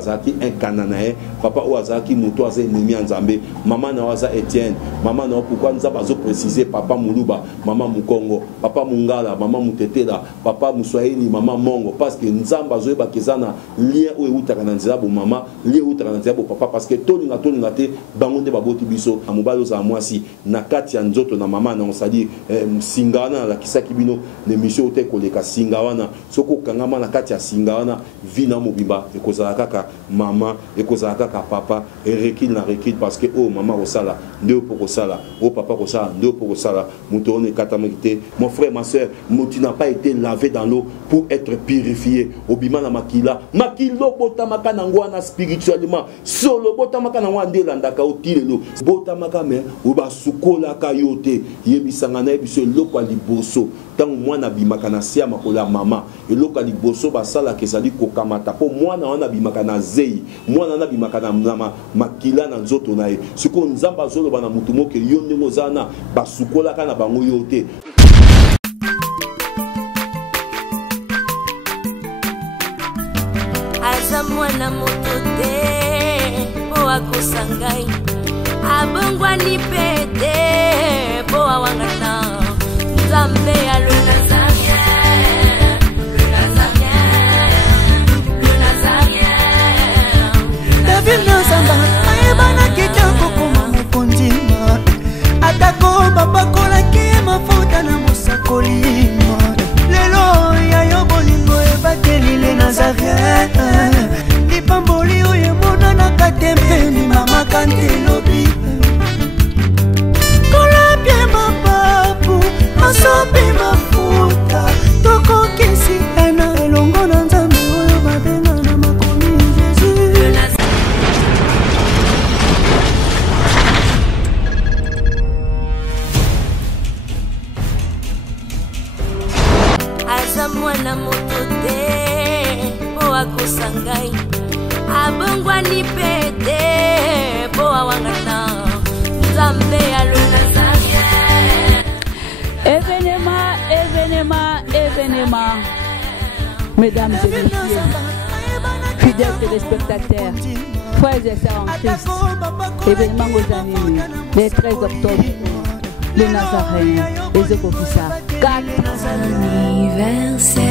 azaki un Cananéen, papa ou azaki moto azé ennemi en Zambé, maman na waza Etienne, maman na pourquoi nous avons précisé papa Muluba, maman Mukongo, papa Mungala, maman Mutetela, papa Muswahili, maman Mongo, parce que nous avons zoé bakezana lien ou utakananzela bo maman, lien ou utakananzela bo papa, parce que toni na te bangonde baboti biso, amobalo za mwasi, na kati ya nzoto na maman na on sali singawana la kisaki bino ne mission ote koleka singawana, soko kangama na kati ya singawana vina mobimba ekozala kaka mama ekozala kaka papa rekil na rekil parce que oh maman osala nde pour osala oh papa osala nde pour osala muto on katamite mon frère ma soeur tu n'as pas été lavé dans l'eau pour être purifié obima na makila makilo botamaka na ngwana spirituellement solo botamaka na ngwana ndelandaka otilelo botamaka me oba sukola ka yote yebisanga na biso lokwa liboso tango mwana bimaka na sia makola mama eloko liboso basala kezali kokamata po mwana wana bimaka na zei mwana na bimaka na makila na nzoto na ye siko nzamba zolo bana mutu moke yo ndenge zana basukola kana bango yote aza mwana moto te po akosangai abongwani pete po awangana nzambe ya le David Nzamba ayebana kitoko koma mukondima atako babakola ki mafuta na musakolima lelo ya yo bolingo ebakelile Nazareth lipamboli oyo mona na katempeni mama kantelobi kolapye mapapu masopi mafuta toko kisi ena elongo na nzambe oyo babenga na makomi Jésus aza mwana moto te po akosangai abongwani pete po awangana nzambe ya le Événement, mesdames et messieurs, fidèles téléspectateurs, frères et sœurs en Christ, événement aux années, les 13 octobre, le Nazaréen, les Ekofissa, 4 anniversaire,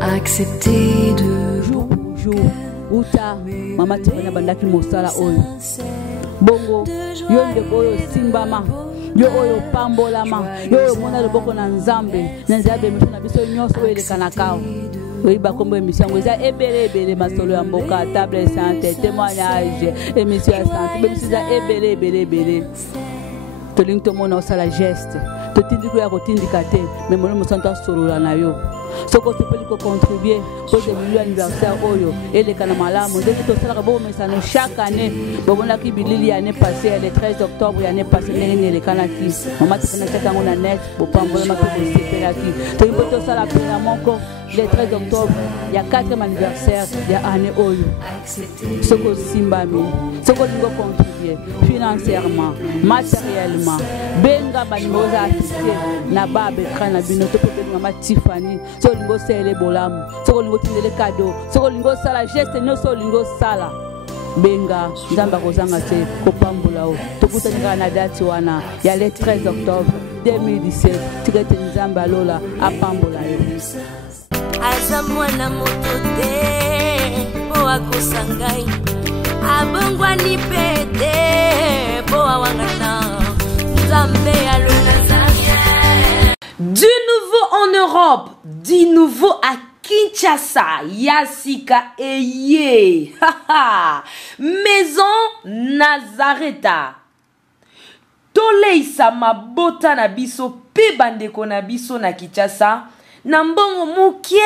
accepté de jour pour jour, Uta, Mama Tifana Bandaki Mosala Oyo, Bongo, Yonde Oyo Simbama. Yo oyo pambolama yo oyo mona loboko na nzambe mission na biso nyonso oyo elekana kao oyiba kombo émission ngo eza ebele masolo ya mboka table santé témoignage émission ya santé bémission eza ebele tolingi tomona osala geste totindi ko ya kotindika te mais mona mosanto asolola na yo soko topeli ko contribuer pour le anniversaire oyo elekana malamu ndenge tosalaka bo mesano chaque année bomona ki bilili année passée le 13 octobre année passée ndenge elekana ki mama tena tango na net bo pambola ma ko sepela ki to imbo tosala pena moko le 13 octobre il y a 4e anniversaire ya année oyo soko simbami soko lingo contribuer financièrement matériellement benga banimoza assisté na babe kana bino to peut mama Tiffany so lingo sele bolamu so lingo tindele cadeau so lingo sala geste no so lingo sala benga nzamba kozanga te kopambula o tokutanika na date wana ya le 13 octobre 2017 tikete nzamba lola apambula yo aza mwana moto te po akosangai abongwani pete po awangana nzambe ya le du nouveau en Europe, du nouveau à Kinshasa, Yasika Eye, Maison Nazareta. Toleisa mabota na biso pe bandeko na biso na Kinshasa, na mbongo mukie.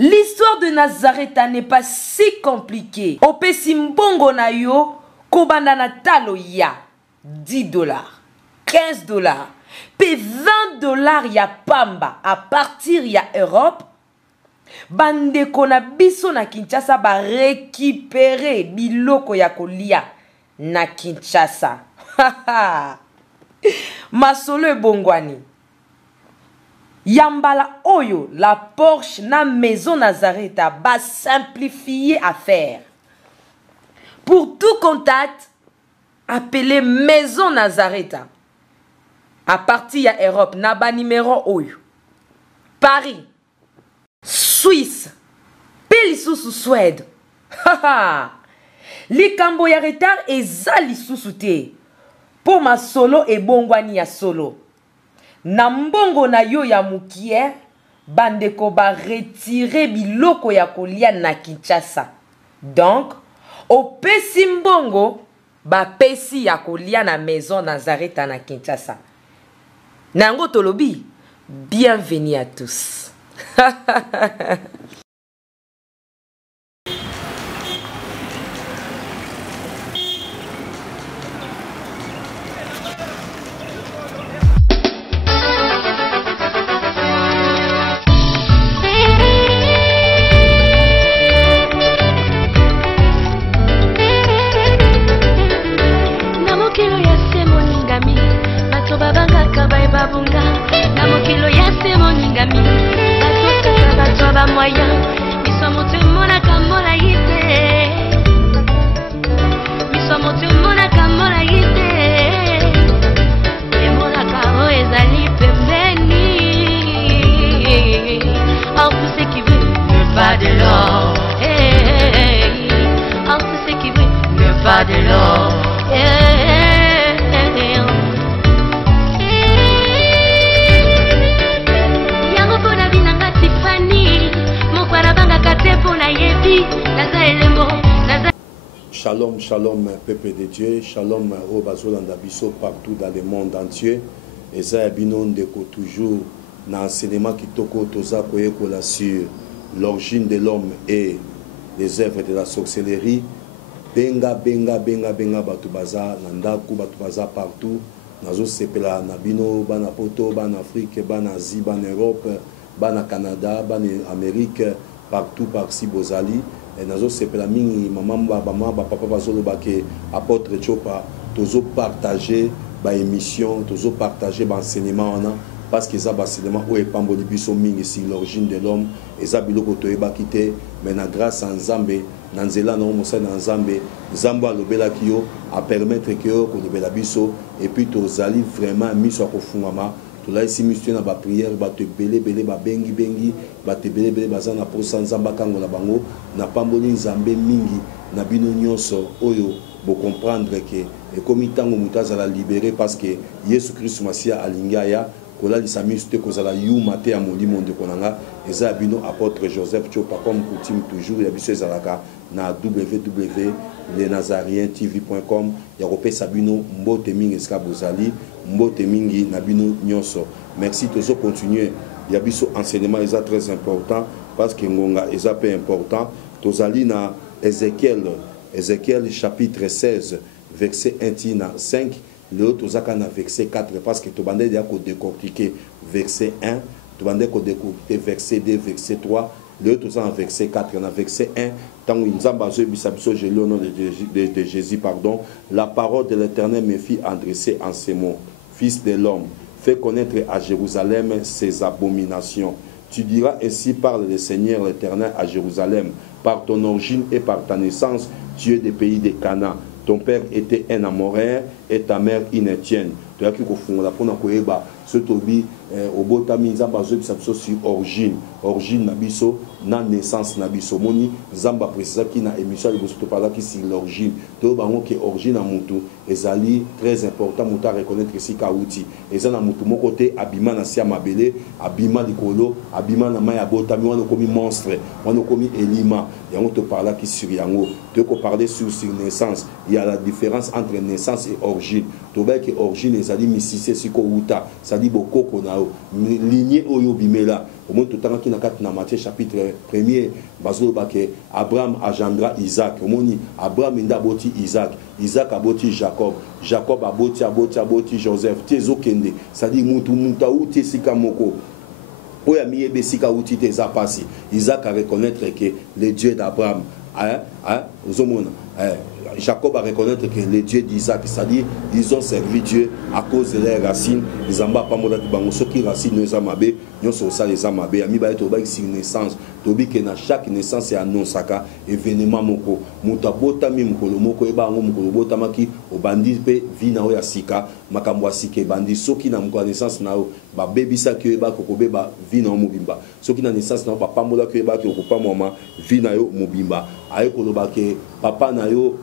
L'histoire de Nazareta n'est pas si compliquée. Opesi mbongo na yo, kobanda na talo ya $10, $15. Pe $20 ya pamba à partir ya Europe. Bandeko na biso na Kinshasa ba récupérer biloko ya kolia na Kinshasa. Masolo bongwani. Yambala oyo la Porsche na Maison Nazareta ba simplifier affaire. Pour tout contact, appelez Maison Nazareth. À partir de Europe, naba numéro oyo. Paris, Suisse, Pelisusu Suède. Likambo ya retard eza lisusu te. Po ma solo e bongwani ya solo. Na mbongo na yo ya mukie, bandeko ba retire biloko ya kolia na Kinshasa. Donc, opesi mbongo ba pesi ya kolia na Maison Nazareth na Kinshasa. Nango tolobi, bienvenue à tous. Shalom, shalom, peuple de Dieu, shalom au Bazolanda Bisso partout dans le monde entier. Et ça, binon de toujours dans l'enseignement qui toko toza koyekola sur l'origine de l'homme et les œuvres de la sorcellerie. Benga, benga, benga, benga, batubaza, nandaku, batubaza partout. Nazo sepela, nabino, ban Poto, ban Afrique, ban Asie, ban Europe, ban Canada, ban Amérique, partout, par-ci, Bozali. Et nazo sepela mingi maman papa bazolo bake apôtre Chopa tozo partager ba émission tozo partager ba enseignement on a parce que ça enseignement o epamboli biso mingi sur l'origine de l'homme et ça biloko to eba kité mais na grâce en Nzambe na nzela na mosa na Nzambe Nzambe alobela kiyo a permettre que ko lobela biso et puis tozali vraiment miso ko fungama tula isi miso na ba prière ba te belé ba bengi ba te belé baza na posa Nzamba kango na bango na pamboli Nzambe mingi na bino nyonso oyo bo comprendre que et comme tango mutaza la libérer parce que Yesu Christ Masia alingaya kola lisamisu te kozala yuma te ya molimo ndeko nanga eza bino apôtre Joseph Chopa comme coutume toujours ya biso ezalaka na www.lenazarientv.com ya kopesa bino mbote mingi esika bozali mbote mingi na bino nyonso. Merci tozo continuer ya biso enseignement eza très important parce que ngonga eza peu important tozali na Ézéchiel chapitre 16 verset 1 à 5. L'autre verset 4 parce que tu vas décortiquer verset 1, tu vas décortiquer verset 2, verset 3, l'autre verset 4, dans verset 1, tant que nous avons au nom de Jésus, pardon, la parole de l'Éternel me fit adresser en ces mots. Fils de l'homme, fais connaître à Jérusalem ses abominations. Tu diras ainsi parle le Seigneur l'Éternel à Jérusalem, par ton origine et par ta naissance, tu es des pays de Canaan. Ton père était un Amoréen et ta mère une Étienne. Tu as ce tobi au botami nzamba zo biso sur origine nabiso na naissance nabiso moni nzamba précisa ki na émission de boso to parla ki sur l'origine to bango ke origine na mutu ezali très important mutu à reconnaître si kauti ezana mutu moko te abima na sia mabele abima likolo abima na mai ya botami wana komi monstre wana komi elima yango to parla ki sur yango to ko parler sur naissance. Il y a la différence entre naissance et origine to ba ke origine ezali misise siko uta sadi bokoko na lignée oyo bimela au moins tout temps qui na Matthieu chapitre 1er bazo bake Abraham agendra Isaac au moins Abraham ndaboti Isaac aboti Jacob aboti Joseph tezo kende sadi mutu uti sika moko oya miyebe sika uti te zapasi Isaac a reconnaître que le Dieu d'Abraham Jacob a reconnaître que les dieux d'Isaac, c'est-à-dire ils ont servi Dieu à cause de leurs racines. Ils n'ont pas moda qui bango ceux qui racines nous amabé, nous sommes ça les amabé. Ami ba to ba si naissance, tobi que na chaque naissance il annonçaka événement moko. Mutabota mi mukolo moko e ba ngo mukolo bota maki o bandi pe vina o ya sika makambo asike bandi soki na mukolo naissance na o ba baby sa ki e ba kokobe ba vina o mobimba. Soki na naissance na ba pambola ki e ba ki okopa mama vina yo mobimba. Ayo koloba ke papa na yo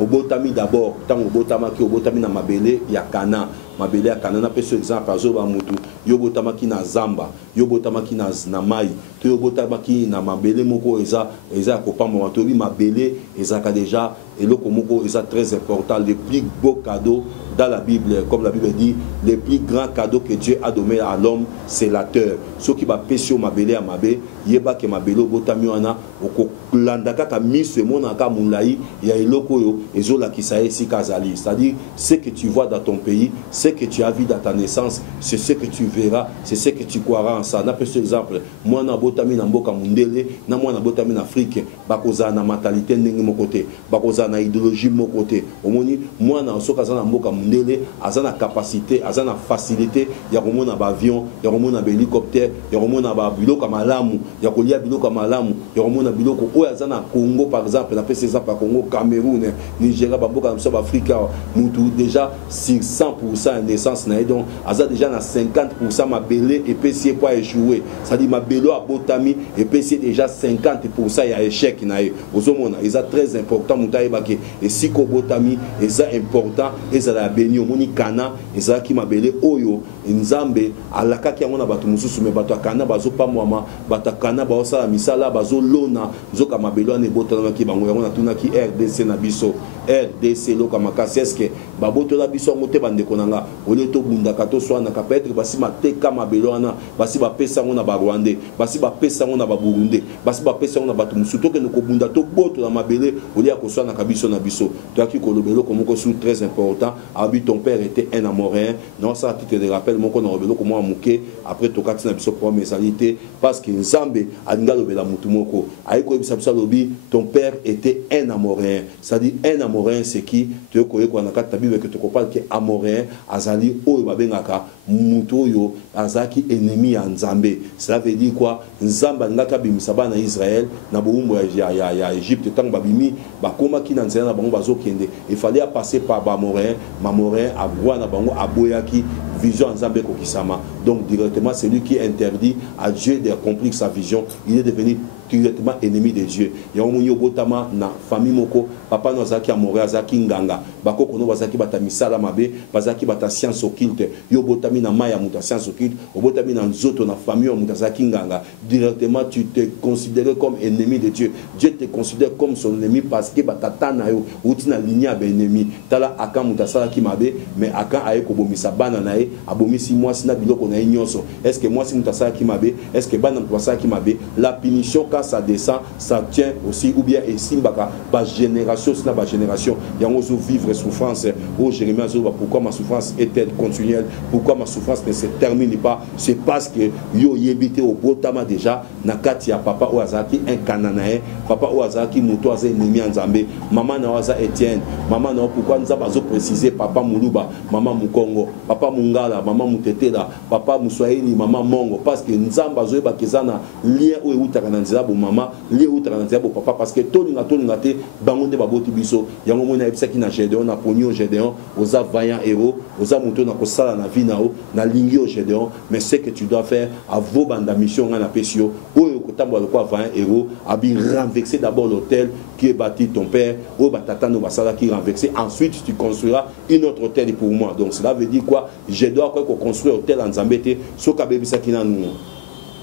obotami d'abord tant obotama ki obotami na mabele ya kana mabele ya kana na peso exemple azoba mutu yo botama ki na zamba yo botama ki na mai to yo botama ki na mabele moko eza kopamba matobi mabele eza ka déjà eloko moko eza très important. Le plus beau cadeau dans la Bible, comme la Bible dit, le plus grand cadeau que Dieu a donné à l'homme, c'est la terre. Ce qui va pêcher au mabele à mabé, yeba ke mabelo botamiwana oko landaka ka mise monaka mulayi ya eloko yo ezola kisaye si kazali. C'est-à-dire ce que tu vois dans ton pays, ce que tu as vu dans ta naissance, c'est ce que tu verras, c'est ce que tu croiras en ça. Na par exemple, moi na botami na mboka mundele, na moi na botami na Afrique, bakoza na mentalité ndenge mo côté, bakoza na idéologie mo côté. Omoni moi na soka za na mboka mundele, azana capacité, azana facilité ya komona ba avion, ya komona ba hélicoptère, ya komona ba biloko malamu, ya kolia biloko malamu, ya komona biloko oyo azana Congo par exemple, na pese exemple Congo, Cameroun, Nigeria, ba mboka mso Afrique, mutu déjà sur 100% naissance na donc aza déjà na 50% mabele et pesi pas échoué. Ça dit mabelo a botami et pesi déjà 50% ya échec na e. Ozomona, eza très important muta ebake et si ko botami eza important eza la béni omoni kana eza ki mabele oyo nzambe alaka ki amona bato mususu me bato kana bazo pa mwama bato kana ba osala misala bazo lona zoka mabelo ane botana ki bango yango na tuna ki RDC na biso RDC loka makasi eske baboto la biso ngote bande konanga ole to bunda kato swana ka peut-être basi mateka mabelo ana basi ba pesa ngona ba Rwandais basi ba pesa ngona ba Burundi basi ba pesa ngona bato mususu to ke ko bunda to boto na mabele ole ya ko swana ka biso na biso to ki ko lobelo ko moko sou très important abi ton père était un amoréen non ça titre de rappel moko na lobelo ko mo muke après to kati na biso pour mesalité parce que nzambe alinga lobela mutu moko ayiko bisa bisa lobi ton père était un amoréen, c'est-à-dire un amoréen c'est qui tu ko ko na kati Bible que tu comprends que amoréen azali oyo babengaka mutu yo azaki ennemi ya nzambe. Cela veut dire quoi? Nzamba ngaka bimisa bana Israël na boumbo ya Égypte tant babimi bakoma ki na nzela na bango bazokende il fallait passer par bamoréen mamoréen abwa na bango aboyaki vision nzambe ko kisama. Donc directement c'est lui qui interdit à Dieu d'accomplir sa vision. Il est devenu directement ennemi de Dieu. Ya omunyo botama na famille moko papa no zaki amore azaki nganga bakoko no bazaki batamisala mabe bazaki bata science occulte yo botami na maya muta science occulte obotami na nzoto na famille muta zaki nganga directement tu te considères comme ennemi de Dieu. Dieu te considère comme son ennemi parce que batata na yo uti na ligne ya ennemi tala aka muta sala ki mabe mais aka aye ko bomisa bana na ye abomisi moi sina biloko na nyonso. Est-ce que moi si muta sala ki mabe est-ce que bana muta sala ki mabe la punition ça descend, ça tient aussi, ou bien et simbaka, ba génération, c'est ba génération, il y a aussi vivre souffrance. Oh Jérémie, pourquoi ma souffrance est-elle continuelle? Pourquoi ma souffrance ne se termine pas? C'est parce que yo yebité au botama déjà, nakati ya papa Oazaki un Cananaïen, papa Oazaki muto aza ennemi nzambe, maman na waza Etienne, maman na pourquoi nous avons précisé papa Muluba, maman Mukongo, papa Mungala, maman Mutetela, papa Muswahili, maman Mongo, parce que nzamba zoe bakezana lien ou utaka na nzela maman lié ou transier papa parce que tout le te bangonde baboti biso yango mona ebisaki na Gédéon na ponyo Gédéon oza vaillant héros oza muto na kosala na vie nao na lingi au Gédéon mais ce que tu dois faire à vos banda mission na pesio oyo kotambo kwa vaillant héros abi renverser d'abord l'hôtel qui est bâti ton père o batata no basala qui renverser ensuite tu construiras une autre hôtel pour moi. Donc cela veut dire quoi? Je dois quoi construire hôtel en Zambété soka bebisaki na nous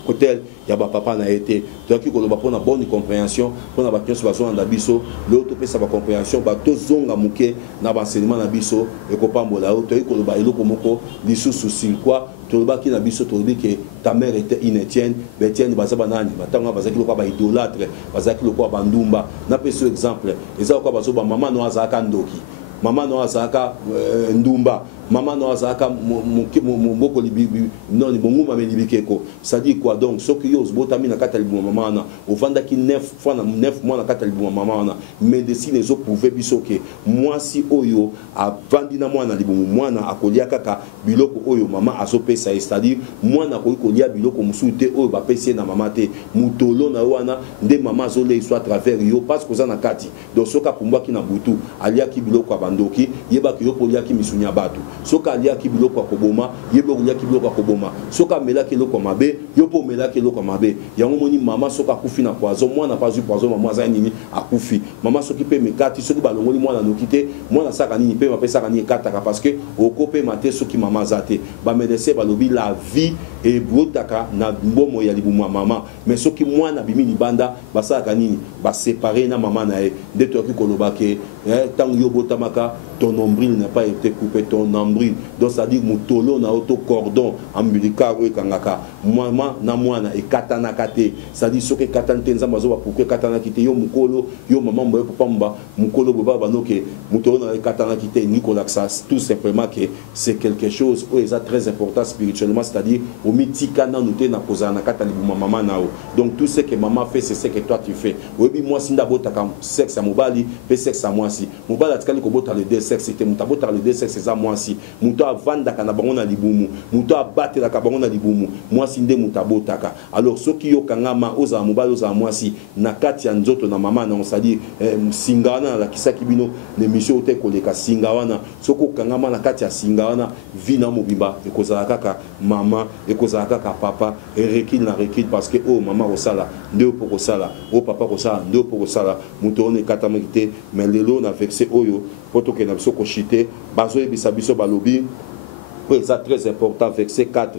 hôtel ya ba papa na été donc il ko ba bonne compréhension pour na ba question bazo na biso l'autre peut sa ba compréhension ba to zonga muke na ba enseignement na biso e ko pambola auto il ko ba eloko moko lisusu sur quoi to ba ki na biso to dit que ta mère était une Étienne Étienne baza banani batanga baza ki lo ba idolâtre baza ki lo ba ndumba na pe exemple eza ko bazo ba maman no azaka ndoki maman no azaka ndumba maman no azaka moko libibi non bongo mama libikeko ça dit quoi donc ce que yo botami na kata libuma maman na ovanda ki 9 mois na kata libuma maman na médecine zo prouver bisoke moi si oyo avandi na mwana libumu mwana akolia kaka biloko oyo maman azopesa c'est-à-dire mwana kolia biloko musute oyo bapesi na mama te mutolo na wana nde mama azole soit à travers yo parce que za na kati donc soka pumbwa ki na butu alia ki biloko abandoki yeba ki yo kolia ki misunya batu soka alia ki biloko akoboma yeba kolia ki biloko akoboma soka mela ki biloko mabe yo po mela ki biloko mabe yango moni mama soka kufi na poison mwana pas eu poison mama za nini akufi mama soki pe mekati soki balongoli mwana nokite mwana saka nini pe mapesa ka nini kataka parce que okope mate soki mama zate ba médecin balobi la vie et brotaka na mbomo ya libuma mama mais soki mwana bimi libanda basaka nini ba séparer na mama na e de to ki kolobake tant yo botamaka ton nombril n'a pas été coupé ton nombril donc ça dit mutolo na auto cordon umbilical ou kangaka mama na mwana e katana kate ça dit soki katana tenzamba zo ba pourquoi katana kite yo mukolo yo maman mboye papa mba mukolo boba banoke mutolo na katana kite Nicolas tout simplement que c'est quelque chose où est très important spirituellement c'est-à-dire au mitika na noté na koza na kata libuma mama nao donc tout ce que maman fait c'est ce que toi tu fais obi moi sinda bota kam sexe mobali pe sexe à moi si mobali atikali ko bota le deux sexe c'était mutabota le deux sexe za moi si muto avanda kana bango na libumu muto abate la kabango na libumu moi sinde mutabota ka alors ceux qui yo kangama oza mobali oza moi si na kati ya nzoto na mama na on c'est-à-dire singana la kisaki bino l'émission te koleka singawana soko kangama na kati ya singawana vina mobimba ekozala kaka mama ekozala kaka papa rekil na rekil parce que oh mama osala ndio poko sala oh papa osala ndio poko sala mutone katamikite mais lelo na vexé oyo poto ke na biso ko chité bazo ebisa biso balobi c'est très important verset 4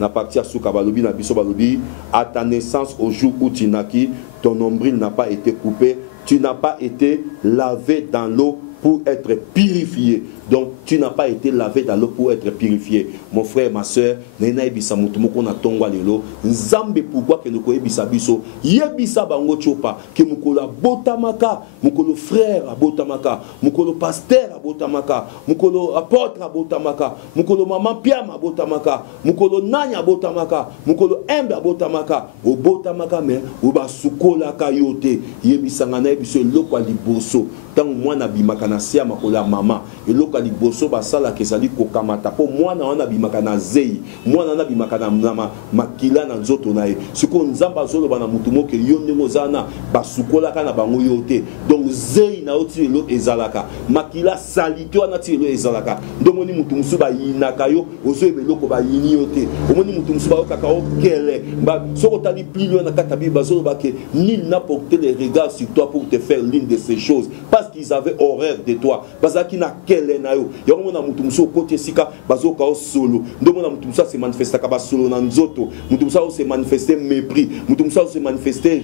na partir suka balobi na biso balobi à ta naissance au jour où tu naquis ton nombril n'a pas été coupé tu n'as pas été lavé dans l'eau pour être purifié. Donc, tu n'as pas été lavé dans l'eau pour être purifié. Mon frère, ma soeur, nena ebisa mutumoko na tongwa lelo. Nzambe pourquoi que nous ebisa biso? Yebisa bango chopa que mukolo botamaka, mukolo frère botamaka, mukolo pasteur botamaka, mukolo apôtre botamaka, mukolo maman piama botamaka, mukolo nanya botamaka, mukolo embe botamaka, o botamaka mais o basukola kayote. Yebisa ngana ebiso lokwa liboso. Tant mwana bimaka na sia makola mama eloko liboso basala kezali kokamata po mwana wana bimaka na zei mwana na bimaka na makila na nzoto na ye siko nzamba zoloba na mutu moke yo ndenge zana basukola kana bango yote donc zei na oti elo ezalaka makila salite wana ti elo ezalaka ndomoni mutu musu ba yinaka yo ozo ebeloko ba yini yote omoni mutu musu ba okaka okele ba soko tali plilio na katabi bazoloba ke nul n'a porté les regards sur toi pour te faire l'une de ces choses parce qu'ils avaient horreur de toi parce qu'il n'a quel nayo yango na mutu muso côté sika bazoka o solo ndomo na mutu musa se manifesta ka ba solo na nzoto mutu musa se manifester mépris mutu musa se manifester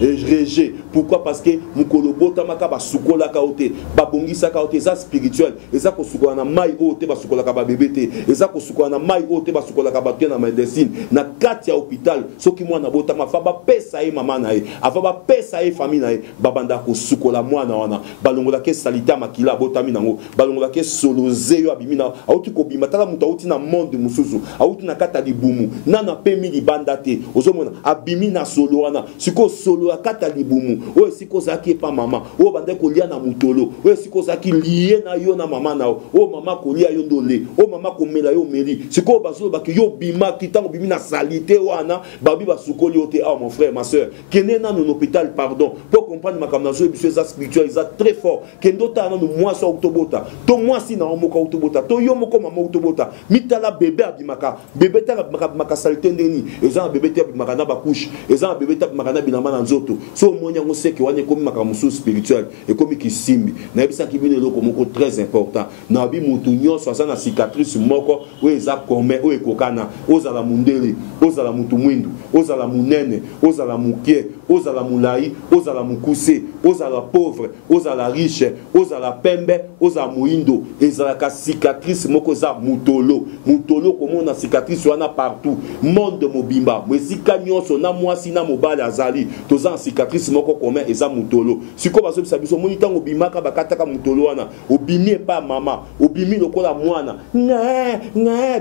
rejet pourquoi parce que mukolo bota maka ba sukola ka ote ba bongisa ka ote za spirituel eza ko sukola na mai ote ba sukola ka ba bébé eza ko sukola na mai ote ba sukola ka ba na médecine na kati ya hôpital soki mwana bota ma fa ba pesa e mama na e afa ba pesa e famille na e babanda ko sukola mwana wana balongola ke salita makila botami nango balongola ke solo zeyo abimina auti ko bima tala muta auti na monde mususu auti na kata libumu nana pemi libanda te ozomona abimina solo wana siko solo akata libumu o siko zaki pa mama o bande ko lia na mutolo o siko zaki lié na yo na mama na o mama ko lia yo ndole o mama ko mela yo meri siko bazolo ba ke yo bima kitango bimina salite wana babi basukoli ote ah mon frère ma soeur kenena no hôpital pardon pour comprendre ma kamnazo biso za spirituel ils très fort kendo ta na moi so autobota to moi si na moko autobota to yo moko mama autobota mitala bébé abimaka bébé ta maka salite ndeni eza bébé ta abimaka na ba couche eza bébé ta abimaka na bilamba na nzoto so monya ngo seki wane komi maka musu spirituel et komi kisimbi na bisa kibine loko moko très important na bi mutu nyonso asa na cicatrice moko we eza comme o ekokana ozala mundele ozala mutu mwindu ozala munene ozala mukie ozala mulai, ozala mukuse, ozala pauvre, ozala riche, ozala pembe, ozala muindo, ezalaka cicatrice moko za mutolo. Mutolo comme on a cicatrice wana partout. Monde mobimba, mwesika nyonso na mwasi na mobali azali, toza cicatrice moko commun eza mutolo. Siko baso biso moni tango bimaka bakataka mutolo wana, obimi pa mama, obimi lokola mwana.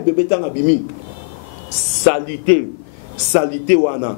Bébé tanga bimi. Salité, salité wana.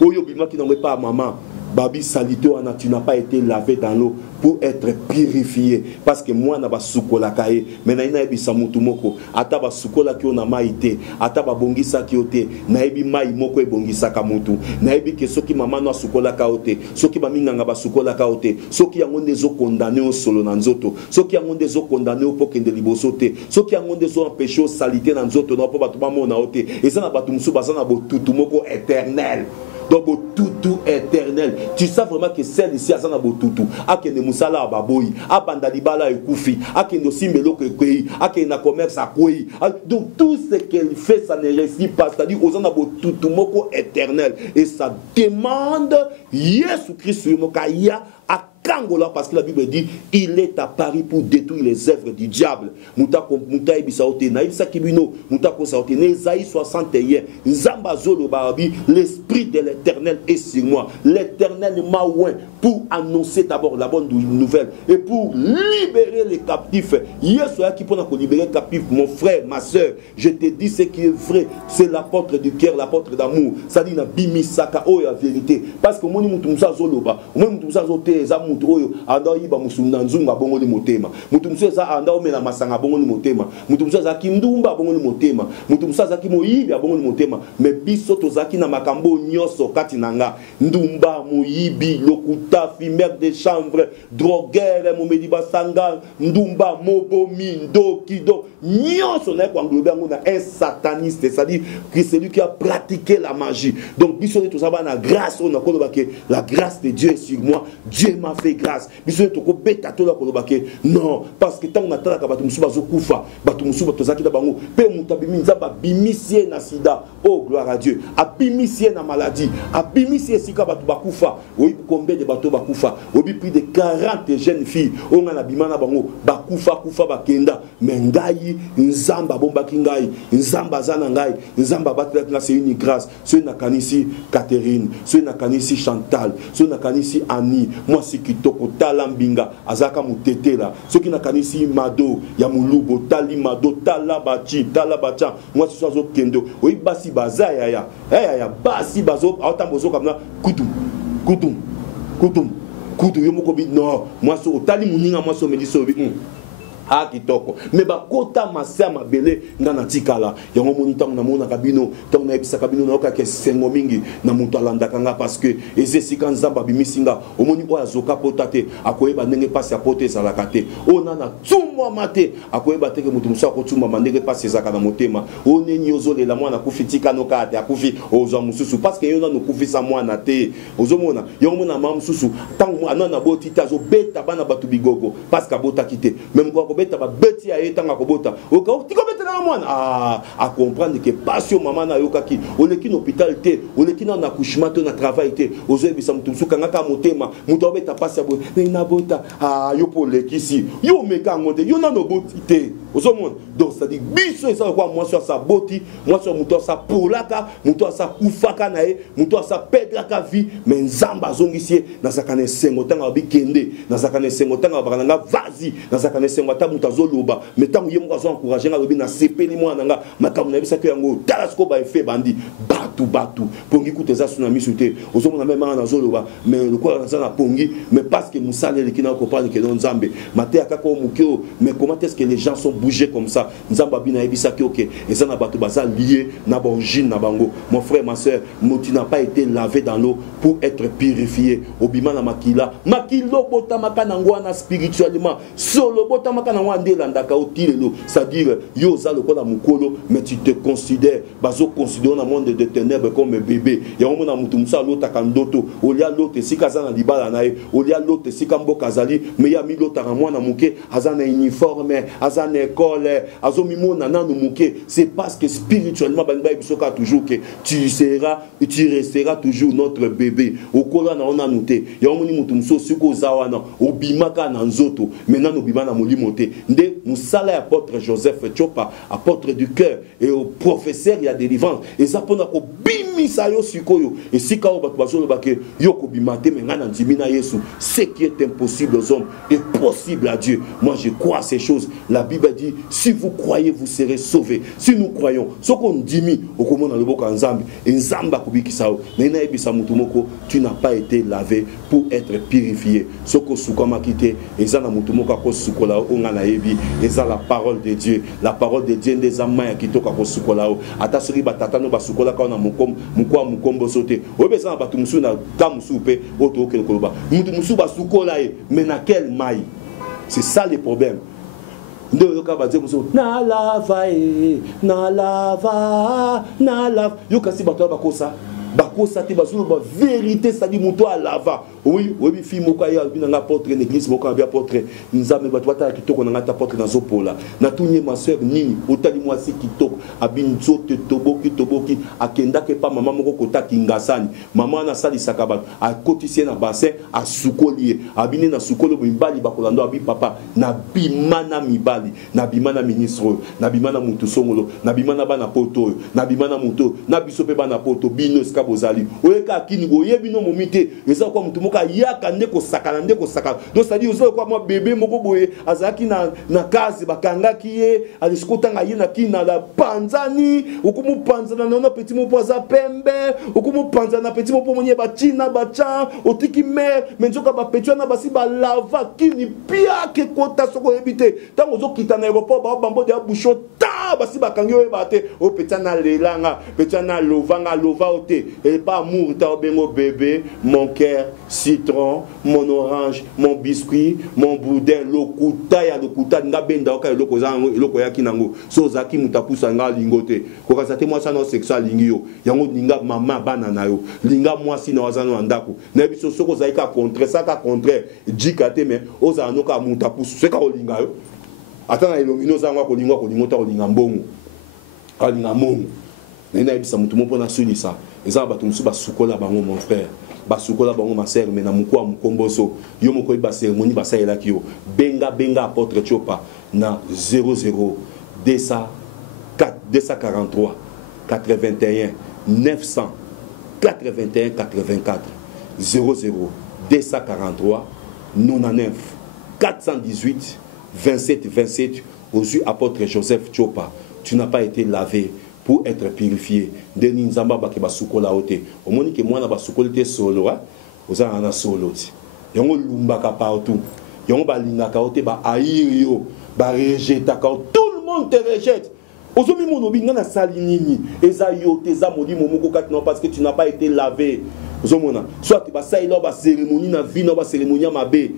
Oyo bima qui n'en pas maman. Babi salité wana, tu n'as pas été lavé dans l'eau pour être purifié. Parce que moi na ba sukola kae, mais na ina ebisa mutu moko, ata ba sukola ki ona maite, ata ba bongisa ki ote, na ebi mai moko e bongisa ka mutu. Na ebi ke soki mama no sukola ka ote, soki ba minganga ba sukola ka ote, soki yango ndezo condamné au solo na nzoto, soki yango ndezo condamné au pokende liboso te, soki yango ndezo empêché au salité na nzoto na po batu ba mona ote, eza na batu musu bazana bo tutu moko éternel. Donc, tout éternel. Tu sais vraiment que celle ici, a botutu. Akene musala baboyi. Abandalibala et koufi. Akene simbelo que kouyi. Akene commerce à kouyi. Donc, tout ce qu'elle fait, ça ne réussit pas. C'est-à-dire, aux en botutu moko éternel. Et ça demande Jésus Christ mokaya à Kangola, parce que la Bible dit il est à Paris pour détruire les œuvres du diable. Muta ibisaote na ibisa kibino muta kosaote Ésaïe 61 Nzamba zolo barabi, l'esprit de l'Éternel est sur moi. L'Éternel m'a oint pour annoncer d'abord la bonne nouvelle et pour libérer les captifs. Hier soir qui pour libérer les captifs, mon frère, ma soeur, je te dis ce qui est vrai, c'est l'apôtre du cœur, l'apôtre d'amour. Ça dit na bimisaka o la vérité, parce que moni mutu musa zolo ba, moni mutu musa zote za mutu oyo anda yiba musunda nzunga bongo ni motema. Mutu musa za anda omela masanga bongo ni motema. Mutu musa za kindumba bongo ni motema. Mutu musa za kimoyibi bongo ni motema. Mais biso tozaki na makambo nyoso kati nanga. Ndumba moyibi lokuta fumeur de chanvre, drogueur momedi basanga, ndumba mobomi ndokido nyoso na kwa nglobe ngo na un sataniste, c'est-à-dire que c'est lui qui a pratiqué la magie. Donc biso tozaba na grâce on a kolobake la grâce de Dieu est sur moi. Dieu m'a fait grâce. Biso toko beta to la kolobake non parce que tant on attend ka batu musuba zokufa, batu musuba tozaki da bango pe mutabimi nzaba bimisie na sida. Oh gloire à Dieu. Abimisie na maladie, abimisie sika batu bakufa. Oui combien de batu bakufa? Obi plus de 40 jeunes filles on a bimana bango bakufa kufa bakenda mengai nzamba bomba kingai nzamba zana ngai nzamba batela na c'est une grâce. Ce na kanisi Catherine, ce na kanisi Chantal, ce na kanisi Annie, moi c'est kitoko talambinga azaka mutetela, ce qui na kanisi Mado ya mulubo tali Mado talabachi talabacha moi ce soit kendo oui basi bazaya ya basi bazo autambozo comme na kutum yomoko bi non moi so tali muninga moi so mediso bi ah kitoko mais ba kota masia mabele ngana tikala yango moni tango na mona kabino tango na ebisa kabino na oka ke sengo mingi na mutu alanda kanga parce que ezesi kanzamba bimisinga omoni oya zoka potate akoyeba ndenge pasi apote ezalaka te ona na tsumwa mate akoyeba teke mutu musa kotsumba mandenge pasi ezaka na motema oneni ozolela mwana kufitika no kate akufi ozwa mususu parce que yona no kufisa mwana te ozomona yango mona mam mususu tango anana botita zo beta bana batu bigogo parce que bota kite même quoi beta ba beti ya etanga kobota oka tiko beta na mwana a comprendre que passion maman na yokaki oleki na hôpital te oleki na accouchement te na travail te ozo bisa mutu sukanga ka motema mutu obeta pasi ya bota na bota yo po lekisi yo meka ngonde yo na no boti te ozo mona donc ça dit biso ça quoi moi sur sa boti moi sur mutu sa polaka mutu sa kufaka na e mutu sa perdre ka vie mais nzamba zongisie na sakane sengo tanga bikende na sakane sengo tanga bakananga vazi na sakane sengo mutazoloba mais tant yemo ko encourager ngalobi na sepeli mwana nga makamu na bisa ko yango talasko ba effet bandi batu pongi kuteza tsunami sute ozomona même na zoloba mais le quoi na pongi mais parce que musale le kina ko parler que non nzambe mate akako mukio mais comment est-ce que les gens sont bougés comme ça nzamba bina ebisa ki OK et ça na batu baza lié na bonjine na bango mon frère ma soeur tu n'as pas été lavé dans l'eau pour être purifié obima na makilo bota makana ngwana spirituellement solo bota c'est-à-dire yo za le kola mukolo mais tu te considères bazo considérer dans le monde de te ténèbres comme bébé. Il y a un moment où ça l'autre kandoto, il y a l'autre si kazana libala nae, il y a l'autre si kambo kazali, mais il y a mis l'autre à moi na mouké, azana uniforme, azana école, azomimo nana no mouké. C'est parce que spirituellement banba bisoka toujours que tu seras et tu resteras toujours notre bébé. Au kola na on a noté. Il y a un moment où muso suko zawana, obimaka na nzoto, maintenant obima na molimote. Nde musala apôtre Joseph Chopa, apôtre du cœur et au professeur il y a délivrance. Et ça pendant ko bimisa yo sikoyo et si ka oba bazolo bake yo ko bimate mengana ndimina Yesu. Ce qui est impossible aux hommes est possible à Dieu. Moi je crois à ces choses. La Bible dit si vous croyez vous serez sauvés. Si nous croyons, ce qu'on dimi au comment dans le boka nzambe, nzamba kubikisao. Nena ebisa mutumoko, tu n'as pas été lavé pour être purifié. Ce que sukama kite ezana mutumoko ko sukola ongana ebi, eza la parole de Dieu. La parole de Dieu des amaya kitoka ko sukola o. Ata suri batata no basukola ka na mukom, mukwa mukombo sote. Obeza batu musu na kamusu pe oto ke koloba. Mutu musu basukola e, mais na quel maille? C'est ça le problème. Na lava na lava na lava yo kasi bato bakosa bakosa te bazolo ba vérité ça dit muto à lava oui oui fi moko ya bina nga apôtre l'église moko ya apôtre nzame bato bata kitoko na ngata apôtre na zopola na tunye ma sœur nini otali mwasi kitoko abinzo te toboki akenda ke pa mama moko kota kingasani mama na sali sakabato akotisie na bassin asukoli abine na sukolo mbali bakolando abi papa na bimana mibali na bimana ministre na bimana mutu songolo na bimana bana poto na bimana muto na bisope bana poto bino bozali oyeka kini oyebi no momite eza kwa mutu moka yaka ndeko sakana donc ça dit ozo kwa moi bébé moko boye azaki na kazi bakangaki ye alisikotanga ye na kina la panzani ukumu panzana na petit mo poza pembe ukumu panzana petit mo pomonye ba china ba cha otiki mer menzoka ba petwa na basi ba lava kini pia ke kota soko ebite tango zo kita na aéroport ba bambo de bouchon ta basi bakangi o bate o petana lelanga petana lovanga lova ote et pas amour ta bengo bébé mon cœur citron mon orange mon biscuit mon boudin lokuta ya lokuta ngabenda ka loko zango loko ya kinango so zaki mutapusa nga lingote ko kasate moi ça non sexual lingio yango linga mama bana na yo linga moi si na wazano ndako na biso soko zaika contre ça ka contre dikate mais ozano ka mutapusa c'est ka olinga yo atana ilomino zango ko lingwa ko lingota ko linga mbongo ka linga mbongo nena ebisa mutu mo pona sunisa eza bato musu basukola bango mon frère basukola bango ma sœur mais na mukwa mukomboso yo moko ba cérémonie ba saela ki yo benga apôtre Chopa na 00 243 81 900 81 84 00 243 99 418 27 27 aux yeux apôtre Joseph Chopa. Tu n'as pas été lavé pour être purifié. Deni nzamba ba ke basukola ote. Omoni ke mwana basukola te solo ha. Oza na solo ti. Yango lumbaka partout. Yango ba lingaka ote ba aïrio, ba rejeta ka tout le monde te rejette. Ozomi monobi ngana sali nini. Eza yo te za modi momoko katina parce que tu n'as pas été lavé. Ozomona. Soit ba saïlo ba cérémonie na vie na ba cérémonie mabe.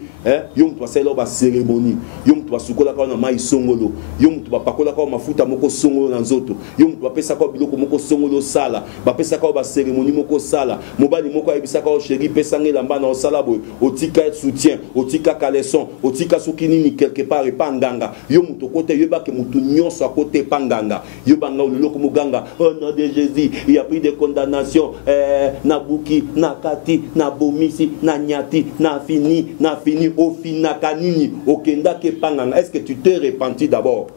Yom to saïlo ba cérémonie. Yom to sukola ka na mai songolo. Yom to ba pakola ka mafuta moko songolo na nzoto. Yom to ba pesa ka biloko moko songolo sala. Ba pesa ka ba cérémonie moko sala. Mobali moko ayebisa ka chéri pesa ngela mba na sala boy. Otika soutien, otika caleçon, otika sokinini quelque part epanganga. Yom to kote yeba ke mutu nyonso kote panganga. Yobanga loloko muganga. Au nom de Jésus, il y a pris des condamnations na buki na kati na bomisi na nyati na fini au fina kanini okenda ke panganga. Est-ce que tu t'es repenti d'abord?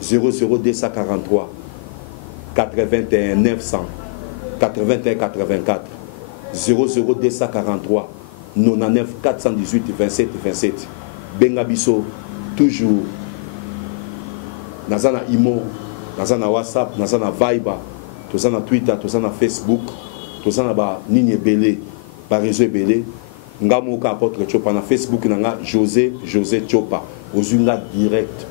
00243 81 900 81 84 00243 99 418 27 27 benga biso toujours nazana imo nazana WhatsApp nazana Viber tozana Twitter tozana Facebook tozana ba nini ebele ba réseau ebele ngamo ka apôtre Chopa na Facebook nanga José Chopa ozunga direct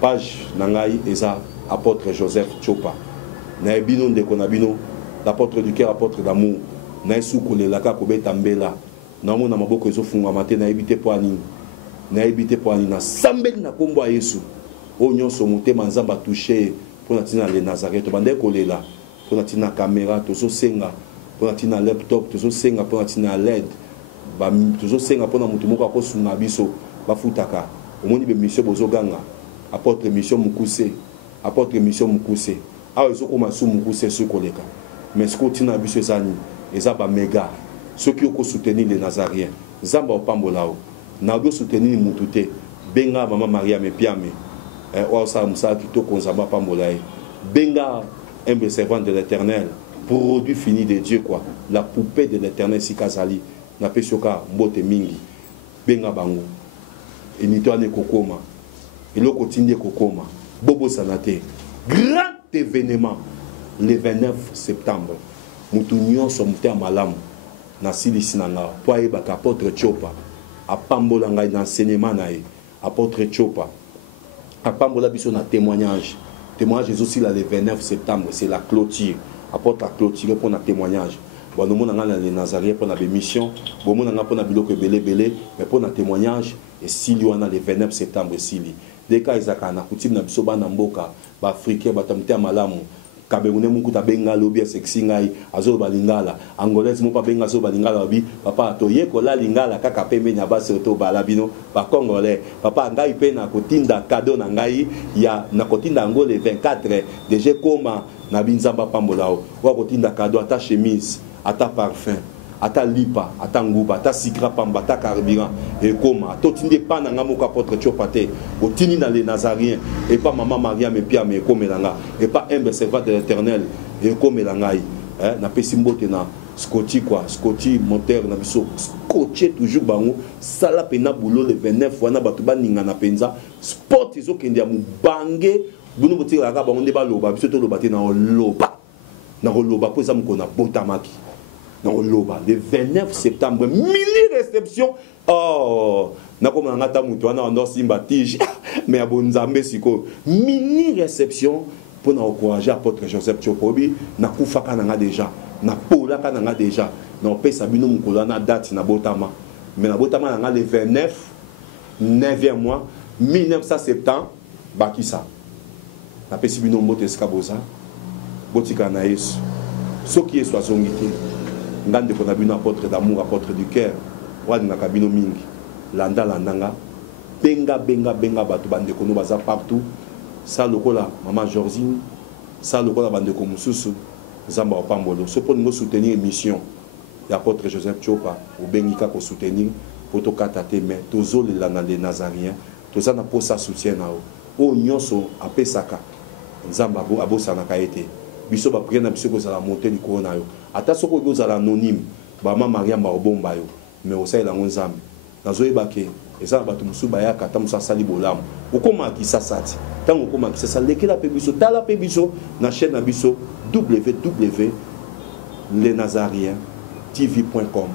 page nangai eza apôtre Joseph Chopa na ebino ndeko na bino l'apôtre du cœur apôtre d'amour na esukolela ka kobeta mbela na mona maboko ezofunga mate na ebite po ani na sambeli na kombo ya Yesu o nyonso motema nzamba touché pour na tina le Nazareth bande kolela pour la caméra, tozo senga pour la laptop, tozo senga pour la LED, tozo senga pour la mutumoko ko sunga biso ba futaka. Omoni be mission bozoganga. Apporte mission mukuse, apporte mission mukuse. Ah ezoko masu mukuse ce koleka. Mais ce qu'on biso zani, ezaba méga. Ceux qui ont soutenir les Nazariens, zamba opambolao. Nago soutenir mutute. Benga maman Maria me piame. Osa musa kito konzamba pambolae. Benga un servant de l'Éternel, produit fini de Dieu quoi. La poupée de l'Éternel si kazali. Na pesoka mbote mingi. Benga bango. Et nitoane kokoma. Et le continue kokoma. Bobo sanate. Grand événement le 29 septembre. Moutounion somte malamu. Na silisi nanga. Poye baka apôtre Chopa. Apambola ngai na enseignement nae. Apôtre Chopa. Apambola biso na témoignage. Témoignage aussi là le 29 septembre. C'est la clôture. Apôtre la clôture pour na témoignage. Bon, nous avons les Nazariens pour la mission. Bon, nous avons pour la belé, mais pour le témoignage. Et s'il y a le 29 septembre, s'il y a des cas, ils ont coutume na biso ba namboka, ba africain, ba tamte malamu. Camerounais muku ta benga lobi sexy ngai, azo balingala. Angolais mu pa benga zo balingala bi, papa toye ko la lingala kaka pembe nya ba soto balabino, ba congolais. Papa ngai pe na kotinda cadeau na ngai ya na kotinda ngo le 24 déjà koma na binzamba pambolao. Wa kotinda cadeau ata chemise. Ata parfum, ata lipa, ata nguba, ata sikra pamba, ata carburant, et comme, totinde pas na ngamo apôtre Chopate, otini dans les Nazariens, et pas maman Maria me pia me comme langa, et pas un servant de l'Éternel, et comme langai, na pesimbote na scotty quoi, scotty moteur na biso, scotché toujours bango, sala pena boulot le 29 wana batuba ninga na penza, sport izo kende ya mubange, bunu boti la bango ndeba loba, biso to loba te na loba, na loba po zamu kona botamaki. Le 29 septembre, mini réception. Oh, na comme on a tamuto na on simba tige, mais à bonzambe siko. Mini réception pour nous encourager apôtre Joseph Chopobi. Na kufaka na déjà, na pola kana déjà. Na pe sabino mukola na date na botama. Mais na botama na le 29 9e mois 1970 bakisa. Na pe sabino mbote skaboza. Botika na Yesu. Ce qui est soit zongité. Ngande ko nabino apôtre d'amour, apôtre du cœur. Wadi na kabino mingi. Landa landanga. Benga batu bande ko no baza partout. Ça lokola maman Georgine, ça lokola bande ko mususu. Zamba opambolo. Ce pour nous soutenir émission. L'apôtre Joseph Chopa ou bengika ko soutenir pour to katate mais tozo le lana les Nazariens. Toza na posa soutien na o. O nyonso apesaka. Zamba abo sanaka été. Biso ba prier na biso ko za monter du corona yo. Ata soko ko za anonyme ba mama Maria ba bomba yo mais osa ila nzambe nazoye bake eza batu musu ba yaka ta musa sali bolamu ukoma kisasati tango ukoma kisasa lekela pe biso tala pe biso na chaîne na biso www.lenazarien.tv.com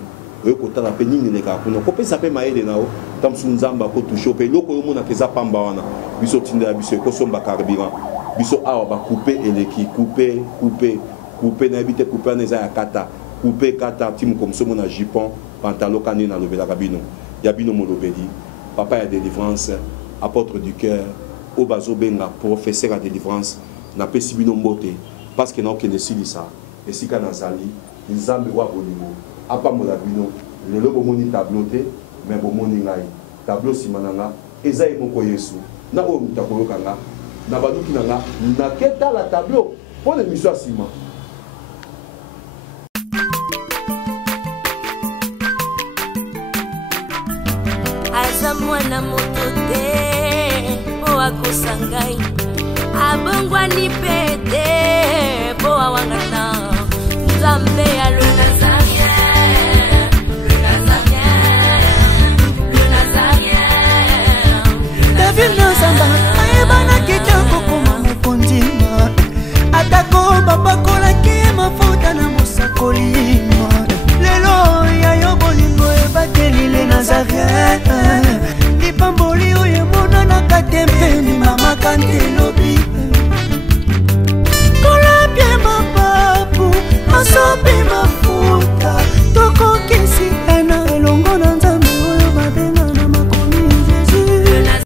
oyo ko tala pe nini leka kuno ko pesa pe maele nao tam sunzamba ko toucho pe loko yo mona keza pamba wana biso tinda biso ko somba carburant biso awa ba couper eleki couper na habite couper na za kata couper kata tim comme somo na jupon pantalon kané na lobela kabino ya bino molobeli papa ya délivrance apôtre du cœur obazo benga professeur à délivrance na pesi bino mbote parce que na okende silisa esika nazali nzambe wa bolingo apamola bino lelo bomoni tableau te mais bomoni ngai tableau simananga ezai moko Yesu na o mutakolokanga na baduki nanga na keta la tableau pour l'émission sima. Aza mwana moto te po akosangai abongwa ni pete po awangana nzambe ya le Nazarien David Nzamba ayebana kitoko koma mokondima atako babakolaki mafuta na mosakolima lelo yayo bolingo ebateli le Nazarien lipamboli oyo emonanaka te mpeni mama kantelobi kolapie mapapu masobe